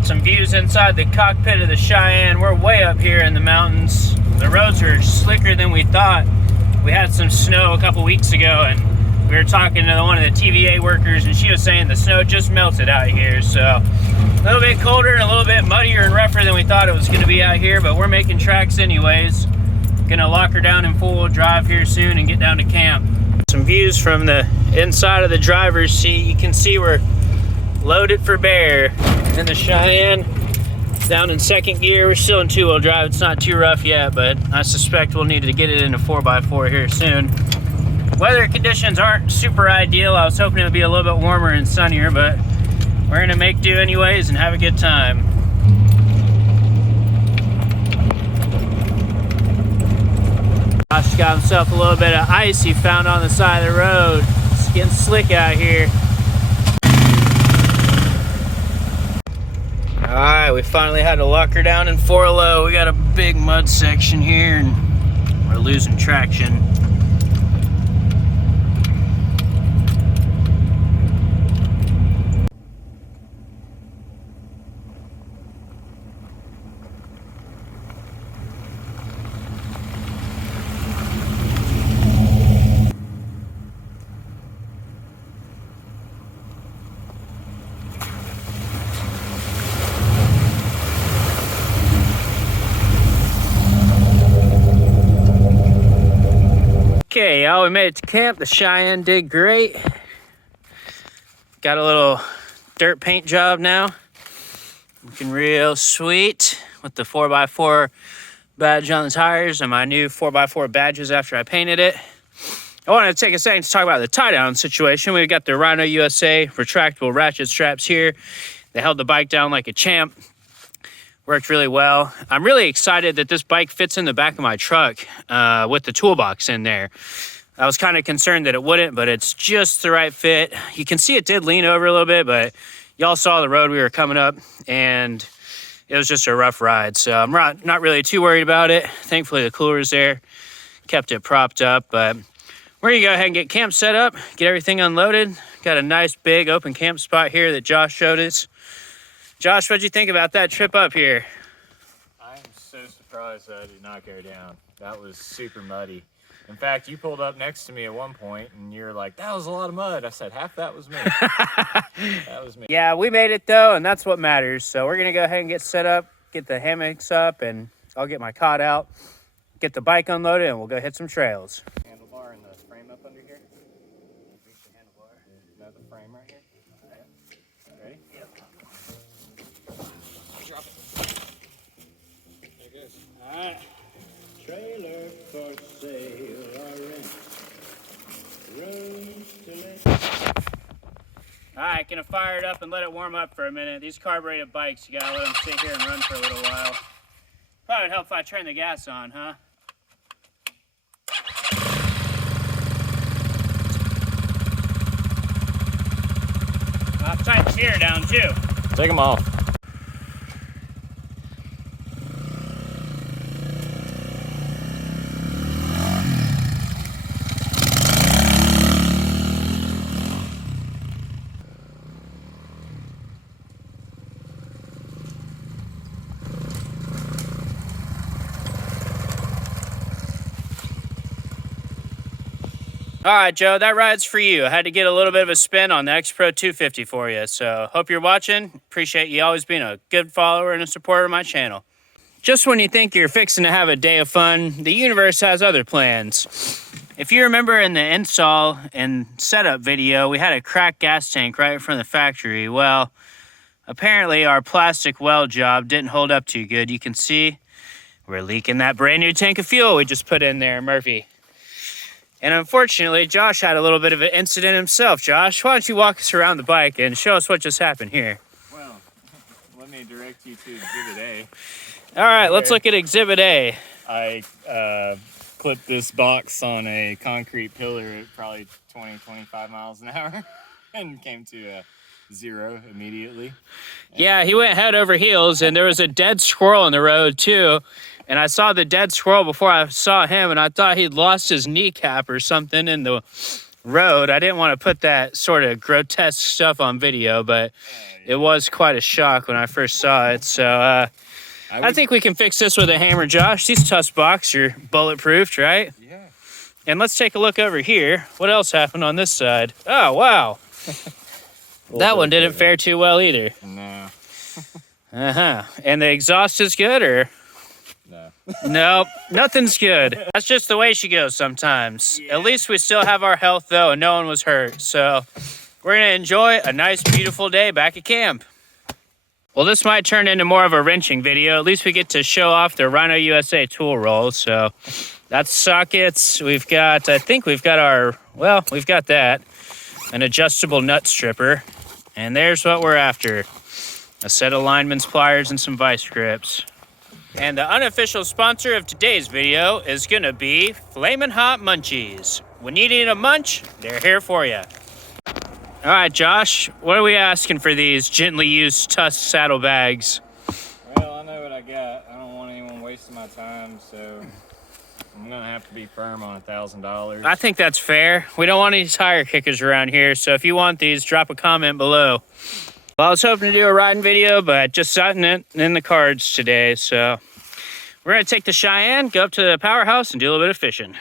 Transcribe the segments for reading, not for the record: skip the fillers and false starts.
Get some views inside the cockpit of the Cheyenne. We're way up here in the mountains. The roads are slicker than we thought. We had some snow a couple weeks ago, and we were talking to one of the TVA workers, and she was saying the snow just melted out here. So a little bit colder and a little bit muddier and rougher than we thought it was going to be out here, but we're making tracks anyways. Gonna lock her down in full drive here soon and get down to camp. Some views from the inside of the driver's seat. You can see we're loaded for bear in the Cheyenne. Down in second gear. We're still in two-wheel drive. It's not too rough yet, but I suspect we'll need to get it into 4x4 here soon. Weather conditions aren't super ideal. I was hoping it would be a little bit warmer and sunnier, but we're gonna make do anyways and have a good time. Josh got himself a little bit of ice he found on the side of the road. It's getting slick out here. All right, we finally had to lock her down in 4-low. We got a big mud section here and we're losing traction. Okay, y'all, we made it to camp. The Cheyenne did great. Got a little dirt paint job now. Looking real sweet with the 4x4 badge on the tires and my new 4x4 badges after I painted it. I wanted to take a second to talk about the tie-down situation. We've got the Rhino USA retractable ratchet straps here. They held the bike down like a champ. Worked really well. I'm really excited that this bike fits in the back of my truck with the toolbox in there. I was kind of concerned that it wouldn't, but it's just the right fit. You can see it did lean over a little bit, but y'all saw the road we were coming up, and it was just a rough ride. So I'm not really too worried about it. Thankfully, the cooler's there, kept it propped up. But we're gonna go ahead and get camp set up, get everything unloaded. Got a nice big open camp spot here that Josh showed us. Josh, what'd you think about that trip up here? I'm so surprised that I did not go down. That was super muddy. In fact, you pulled up next to me at one point and you're like, that was a lot of mud. I said, half that was me. That was me. Yeah, we made it though, and that's what matters. So we're gonna go ahead and get set up, get the hammocks up, and I'll get my cot out, get the bike unloaded, and we'll go hit some trails. Handlebar and the frame up under here. Reach the handlebar. No, the frame right here. Ready? Yep. Drop it. There it goes. All right. Trailer for sale or rent. Rooms to let. All right, gonna fire it up and let it warm up for a minute. These carbureted bikes, you gotta let them sit here and run for a little while. Probably would help if I turn the gas on, huh? I'll tighten the steer down too. Take them off. All right, Joe, that ride's for you. I had to get a little bit of a spin on the X-Pro 250 for you, so hope you're watching. Appreciate you always being a good follower and a supporter of my channel. Just when you think you're fixing to have a day of fun, the universe has other plans. If you remember in the install and setup video, we had a cracked gas tank right in front of the factory. Well, apparently our plastic weld job didn't hold up too good. You can see we're leaking that brand new tank of fuel we just put in there, Murphy. And unfortunately, Josh had a little bit of an incident himself. Josh, why don't you walk us around the bike and show us what just happened here? Well, let me direct you to Exhibit A. All right, let's look at Exhibit A. I clipped this box on a concrete pillar at probably 20, 25 miles an hour and came to a zero immediately. Yeah, he went head over heels, and there was a dead squirrel in the road, too. And I saw the dead squirrel before I saw him, and I thought he'd lost his kneecap or something in the road. I didn't want to put that sort of grotesque stuff on video, but it was quite a shock when I first saw it. So I think we can fix this with a hammer, Josh. These Tusk box are bulletproofed, right? Yeah. And let's take a look over here. What else happened on this side? Oh, wow. That one didn't fare too well either. No. And the exhaust is good, or? No. Nope, nothing's good. That's just the way she goes sometimes. Yeah. At least we still have our health, though, and no one was hurt. So we're going to enjoy a nice, beautiful day back at camp. Well, this might turn into more of a wrenching video. At least we get to show off the Rhino USA tool roll. So that's sockets. We've got, I think we've got our, well, we've got that. An adjustable nut stripper. And there's what we're after. A set of lineman's pliers and some vice grips. And the unofficial sponsor of today's video is going to be Flamin' Hot Munchies. When you need a munch, they're here for you. All right, Josh, what are we asking for these gently used Tusk Saddle Bags? Well, I know what I got. I don't want anyone wasting my time, so I'm going to have to be firm on $1,000. I think that's fair. We don't want any tire kickers around here, so if you want these, drop a comment below. Well, I was hoping to do a riding video, but just setting it in the cards today, so we're going to take the Cheyenne, go up to the powerhouse, and do a little bit of fishing.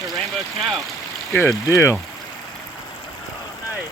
That's a rainbow trout. Good deal. Oh, nice.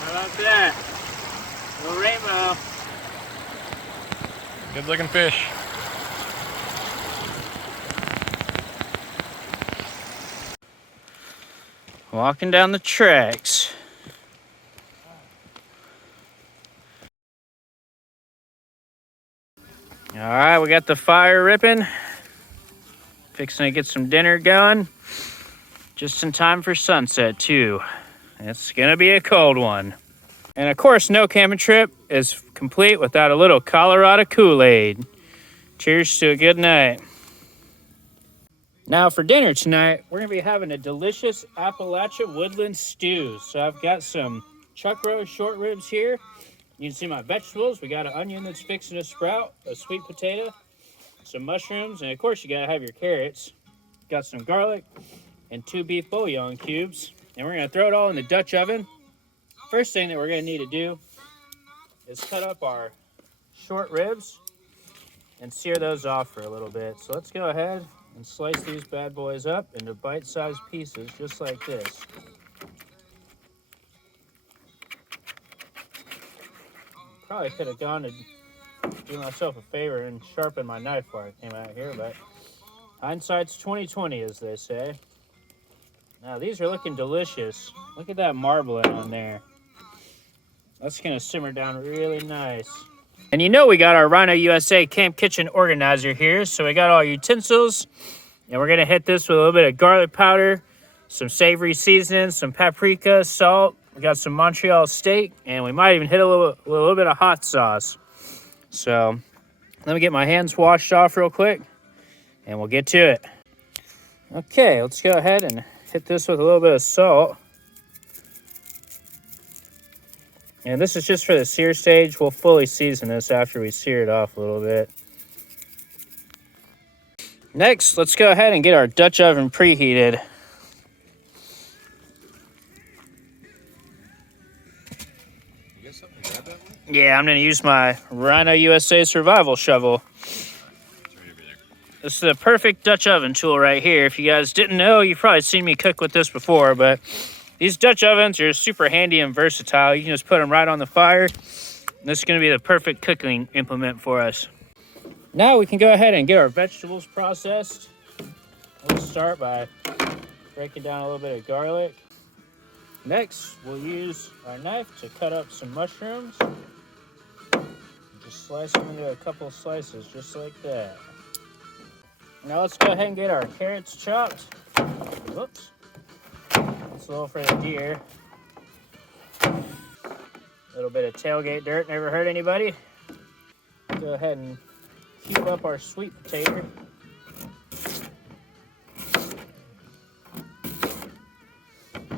How about that? Little rainbow. Good looking fish. Walking down the tracks. All right, we got the fire ripping. Fixing to get some dinner going. Just in time for sunset, too. It's gonna be a cold one. And of course, no camping trip is complete without a little Colorado Kool-Aid. Cheers to a good night. Now for dinner tonight, we're gonna be having a delicious Appalachia woodland stew. So I've got some chuck roast short ribs here. You can see my vegetables. We got an onion that's fixing to sprout, a sweet potato, some mushrooms, and of course you gotta have your carrots. Got some garlic and 2 beef bouillon cubes. And we're gonna throw it all in the Dutch oven. First thing that we're gonna need to do is cut up our short ribs and sear those off for a little bit. So let's go ahead and slice these bad boys up into bite-sized pieces just like this. Probably could have gone to do myself a favor and sharpen my knife before I came out here, but hindsight's 20/20, as they say. Now these are looking delicious. Look at that marbling on there. That's gonna simmer down really nice. And you know we got our Rhino USA Camp Kitchen organizer here, so we got all our utensils, and we're gonna hit this with a little bit of garlic powder, some savory seasonings, some paprika, salt. We got some Montreal steak, and we might even hit a little bit of hot sauce. So let me get my hands washed off real quick, and we'll get to it. Okay, let's go ahead and hit this with a little bit of salt. And this is just for the sear stage. We'll fully season this after we sear it off a little bit. Next, let's go ahead and get our Dutch oven preheated. Yeah, I'm going to use my Rhino USA survival shovel. This is the perfect Dutch oven tool right here. If you guys didn't know, you've probably seen me cook with this before, but these Dutch ovens are super handy and versatile. You can just put them right on the fire. This is going to be the perfect cooking implement for us. Now we can go ahead and get our vegetables processed. we'll start by breaking down a little bit of garlic. Next, we'll use our knife to cut up some mushrooms. Just slice them into a couple of slices, just like that. Now let's go ahead and get our carrots chopped. Whoops. That's a little for the deer. A little bit of tailgate dirt never hurt anybody. Go ahead and cube up our sweet potato.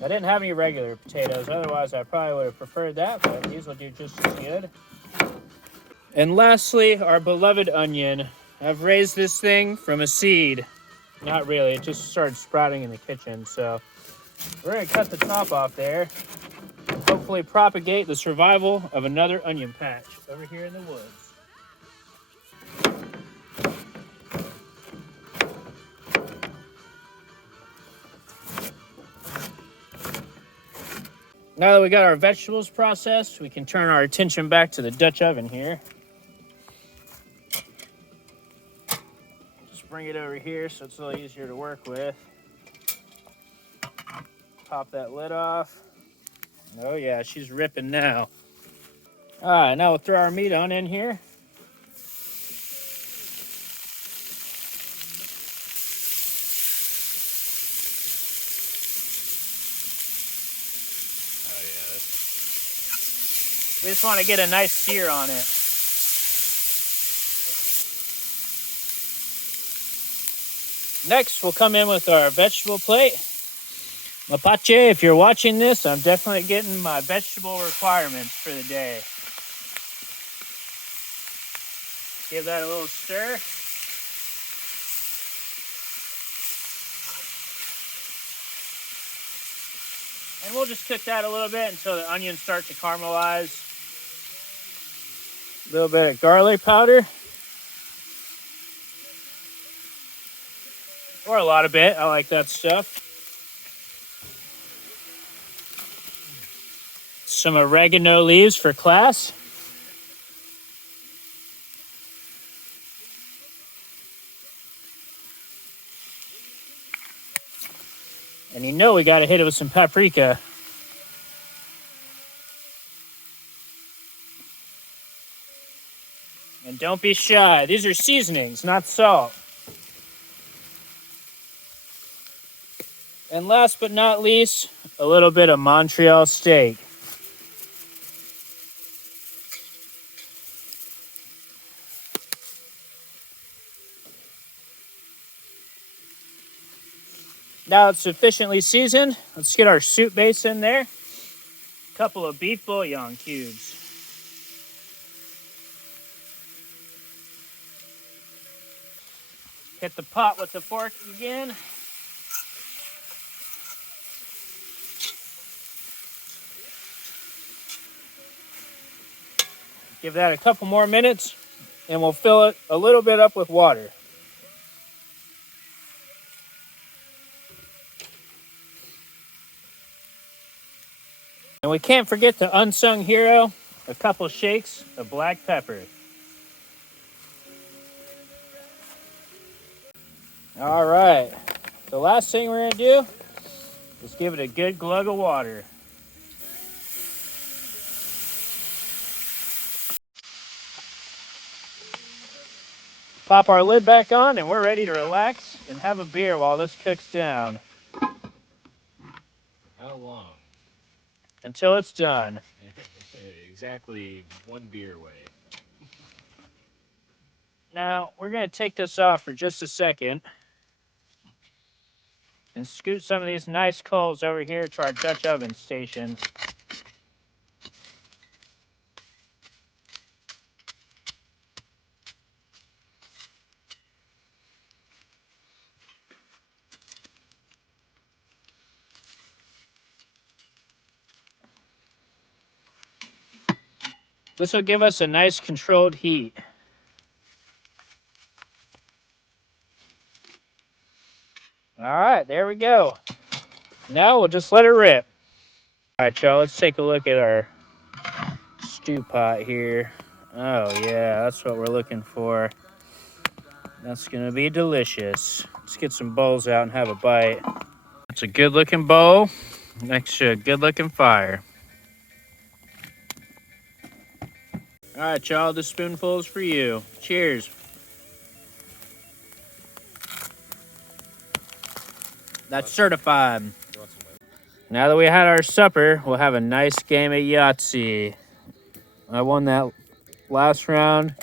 I didn't have any regular potatoes, otherwise I probably would have preferred that, but these will do just as good. And lastly, our beloved onion. I've raised this thing from a seed. Not really, it just started sprouting in the kitchen, so we're gonna cut the top off there and hopefully propagate the survival of another onion patch over here in the woods. Now that we got our vegetables processed, we can turn our attention back to the Dutch oven here. Just bring it over here so it's a little easier to work with. Pop that lid off. Oh yeah, she's ripping now. All right, now we'll throw our meat on in here. We just want to get a nice sear on it. Next, we'll come in with our vegetable plate. Mapache, if you're watching this, I'm definitely getting my vegetable requirements for the day. Give that a little stir. And we'll just cook that a little bit until the onions start to caramelize. A little bit of garlic powder. Or a lot of it. I like that stuff. Some oregano leaves for class. And you know we got to hit it with some paprika. And don't be shy. These are seasonings, not salt. And last but not least, a little bit of Montreal steak. Now it's sufficiently seasoned. Let's get our soup base in there. A couple of beef bouillon cubes. Hit the pot with the fork again. Give that a couple more minutes and we'll fill it a little bit up with water. And we can't forget the unsung hero, a couple shakes of black pepper. All right, the last thing we're gonna do is give it a good glug of water. Pop our lid back on and we're ready to relax and have a beer while this cooks down. How long? Until it's done. Exactly one beer away. Now, we're going to take this off for just a second and scoot some of these nice coals over here to our Dutch oven station. This will give us a nice controlled heat. All right, there we go. Now we'll just let it rip. All right, y'all, let's take a look at our stew pot here. Oh, yeah, that's what we're looking for. That's going to be delicious. Let's get some bowls out and have a bite. It's a good looking bowl next to a good looking fire. All right, y'all, this spoonful is for you. Cheers. That's certified. Now that we had our supper, we'll have a nice game of Yahtzee. I won that last round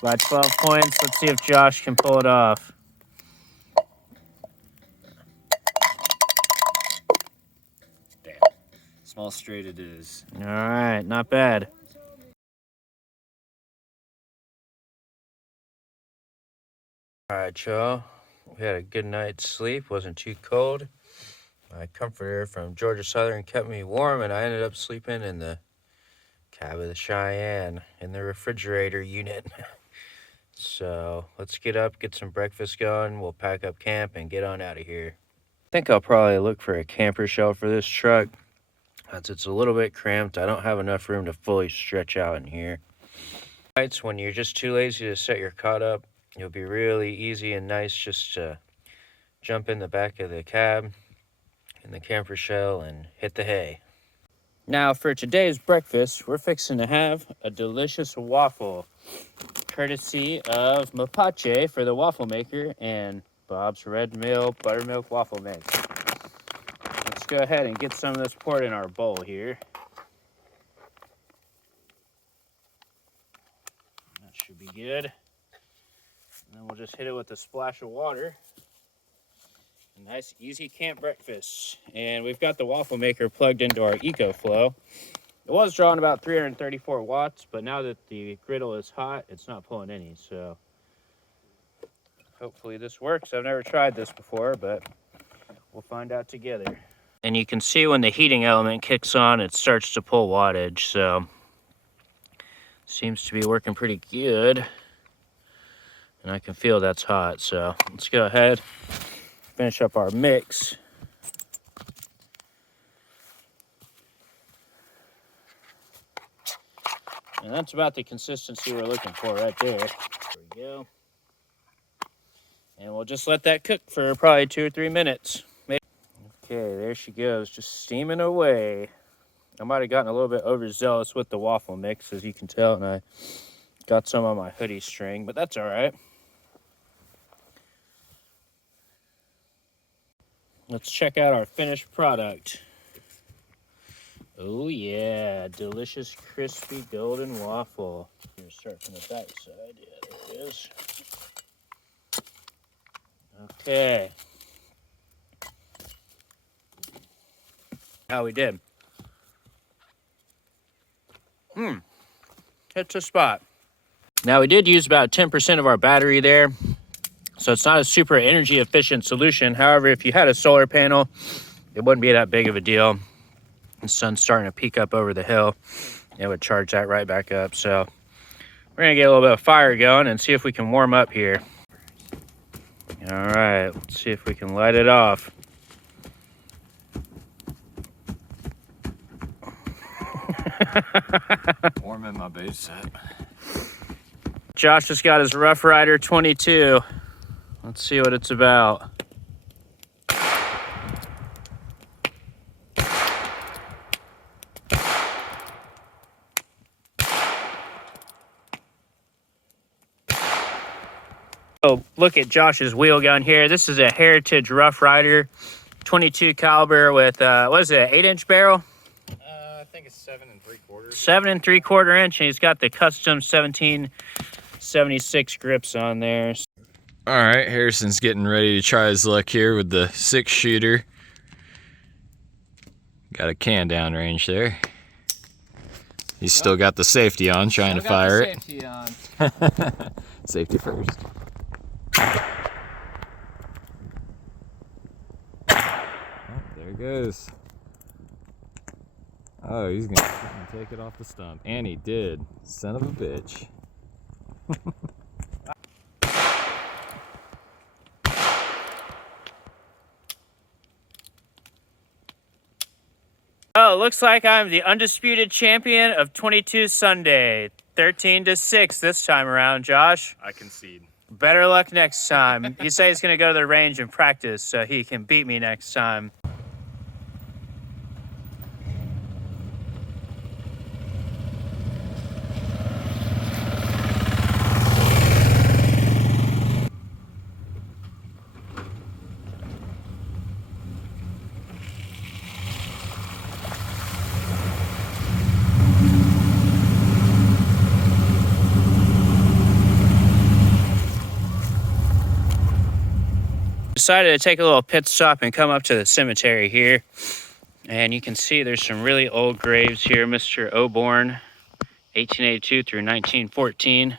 by 12 points. Let's see if Josh can pull it off. Damn. Small straight it is. All right, not bad. All right, y'all. We had a good night's sleep. Wasn't too cold. My comforter from Georgia Southern kept me warm, and I ended up sleeping in the cab of the Cheyenne in the refrigerator unit. So let's get up, get some breakfast going. We'll pack up camp and get on out of here. I think I'll probably look for a camper shell for this truck. It's a little bit cramped. I don't have enough room to fully stretch out in here. Nights when you're just too lazy to set your cot up, it'll be really easy and nice just to jump in the back of the cab in the camper shell and hit the hay. Now for today's breakfast, we're fixing to have a delicious waffle, courtesy of Mapache for the waffle maker and Bob's Red Mill buttermilk waffle mix. Let's go ahead and get some of this poured in our bowl here. That should be good. And then we'll just hit it with a splash of water. A nice, easy camp breakfast. And we've got the waffle maker plugged into our EcoFlow. It was drawing about 334 watts, but now that the griddle is hot, it's not pulling any. So hopefully this works. I've never tried this before, but we'll find out together. And you can see when the heating element kicks on, it starts to pull wattage. So seems to be working pretty good. And I can feel that's hot. So let's go ahead, finish up our mix. And that's about the consistency we're looking for right there. There we go. And we'll just let that cook for probably 2 or 3 minutes. Okay, there she goes, just steaming away. I might have gotten a little bit overzealous with the waffle mix, as you can tell, and I got some on my hoodie string, but that's all right. Let's check out our finished product. Oh yeah, delicious, crispy, golden waffle. I'm gonna start from the back side. Yeah, there it is. Okay. How we did. Hits a spot. Now we did use about 10% of our battery there, so it's not a super energy efficient solution. However, if you had a solar panel, it wouldn't be that big of a deal. The sun's starting to peek up over the hill. It would charge that right back up. So we're gonna get a little bit of fire going and see if we can warm up here. All right, let's see if we can light it off. Warming my base set. Josh just got his Rough Rider 22. Let's see what it's about. Oh, look at Josh's wheel gun here. This is a Heritage Rough Rider 22 caliber with, what is it, 8-inch barrel? I think it's 7 3/4. 7 3/4 inch, and he's got the custom 1776 grips on there. All right, Harrison's getting ready to try his luck here with the 6-shooter. Got a can down range there. He's still got the safety on, trying to fire it. Safety on. Safety first. Oh, there it goes. Oh, he's gonna take it off the stump. And he did. Son of a bitch. Oh, looks like I'm the undisputed champion of 22 Sunday. 13-6 this time around, Josh. I concede. Better luck next time. He said he's gonna go to the range and practice so he can beat me next time. Decided to take a little pit stop and come up to the cemetery here. And you can see there's some really old graves here. Mr. Oborn, 1882 through 1914.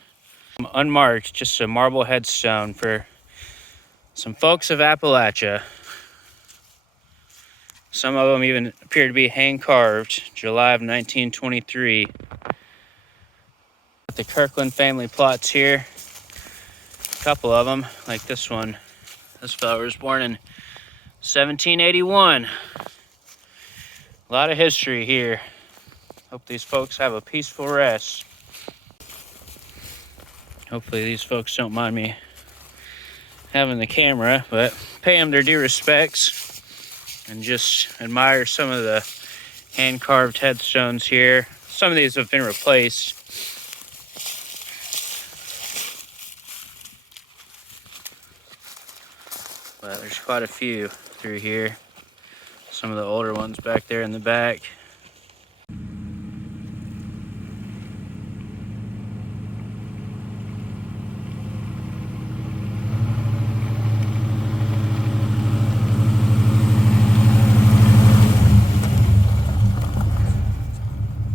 Unmarked, just a marble headstone for some folks of Appalachia. Some of them even appear to be hand carved, July of 1923. The Kirkland family plots here. A couple of them, like this one. This fellow was born in 1781. A lot of history here. Hope these folks have a peaceful rest. Hopefully these folks don't mind me having the camera, but pay them their due respects and just admire some of the hand-carved headstones here. Some of these have been replaced. But there's quite a few through here. Some of the older ones back there in the back.